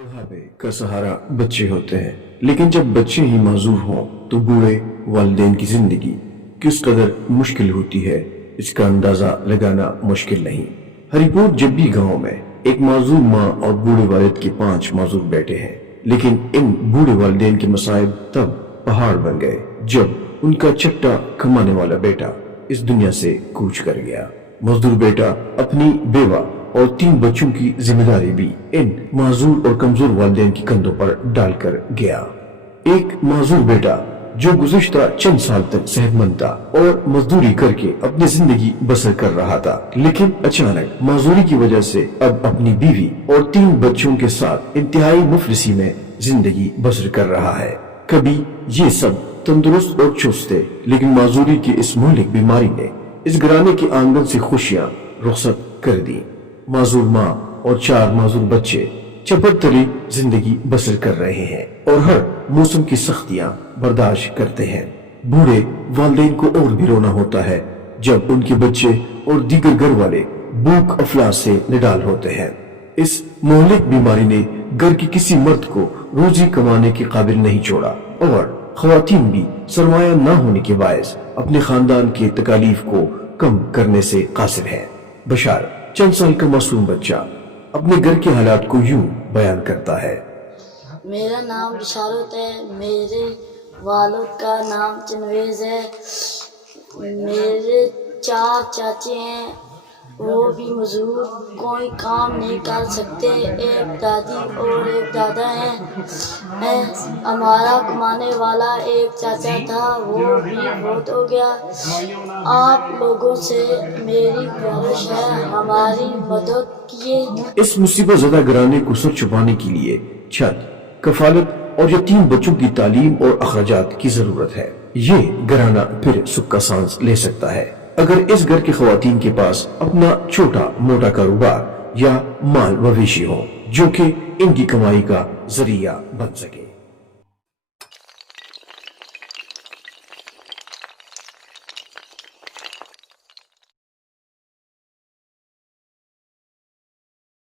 बुढ़ापे का सहारा बच्चे होते हैं, लेकिन जब बच्चे ही माजूर हों तो बूढ़े वालिदैन की जिंदगी किस कदर मुश्किल होती है, इसका अंदाजा लगाना मुश्किल नहीं। हरिपुर जब्बी गांव में एक माजूर माँ और बूढ़े वालिद के 5 माजूर बेटे हैं, लेकिन इन बूढ़े वालिदैन के मसाइब तब पहाड़ बन गए जब उनका चट्टा कमाने वाला बेटा इस दुनिया से कूच कर गया। मजदूर बेटा अपनी बेवा और 3 बच्चों की जिम्मेदारी भी इन माजूर और कमजोर वालिदैन के कंधों पर डालकर गया। एक माजूर बेटा जो गुज़िश्ता चंद साल तक सेहतमंद था और मजदूरी करके अपनी जिंदगी बसर कर रहा था, लेकिन अचानक माजूरी की वजह से अब अपनी बीवी और 3 बच्चों के साथ इंतहाई मुफलिसी में जिंदगी बसर कर रहा है। कभी ये सब तंदुरुस्त और चुस्त थे, लेकिन माजूरी की इस मौलिक बीमारी ने इस घराने के आंगन से खुशियां रुखसत कर दी। माजूर माँ और 4 माजूर बच्चे चपर तली जिंदगी बसर कर रहे हैं और हर मौसम की सख्तियां बर्दाश्त करते हैं। बूढ़े वालिदैन को और भी रोना होता है जब उनके बच्चे और दीगर घर वाले भूख अफलास से निडाल होते हैं। इस मौलिक बीमारी ने घर के किसी मर्द को रोजी कमाने के काबिल नहीं छोड़ा और ख्वातीन भी सरमाया ना होने के बायस अपने खानदान के तकालीफ को कम करने से कासिर है। बशार चंद साल का मासूम बच्चा अपने घर के हालात को यूं बयान करता है। मेरा नाम बिशारत है, मेरे वालिद का नाम चनवेज है, मेरे 4 चाचे हैं, वो भी मजदूर कोई काम नहीं कर सकते। एक दादी और एक दादा हैं। हमारा कमाने वाला एक चाचा था, वो भी बहुत हो गया। आप लोगों से मेरी गुजारिश है, हमारी मदद कीजिए। इस मुसीबत ज़दा घराने को सर छुपाने के लिए छत, कफालत और यतीम बच्चों की तालीम और अखराजात की जरूरत है। ये घराना फिर सुख का सांस ले सकता है अगर इस घर की ख्वातीन के पास अपना छोटा मोटा कारोबार या माल मवेशी हो जो कि इनकी कमाई का जरिया बन सके।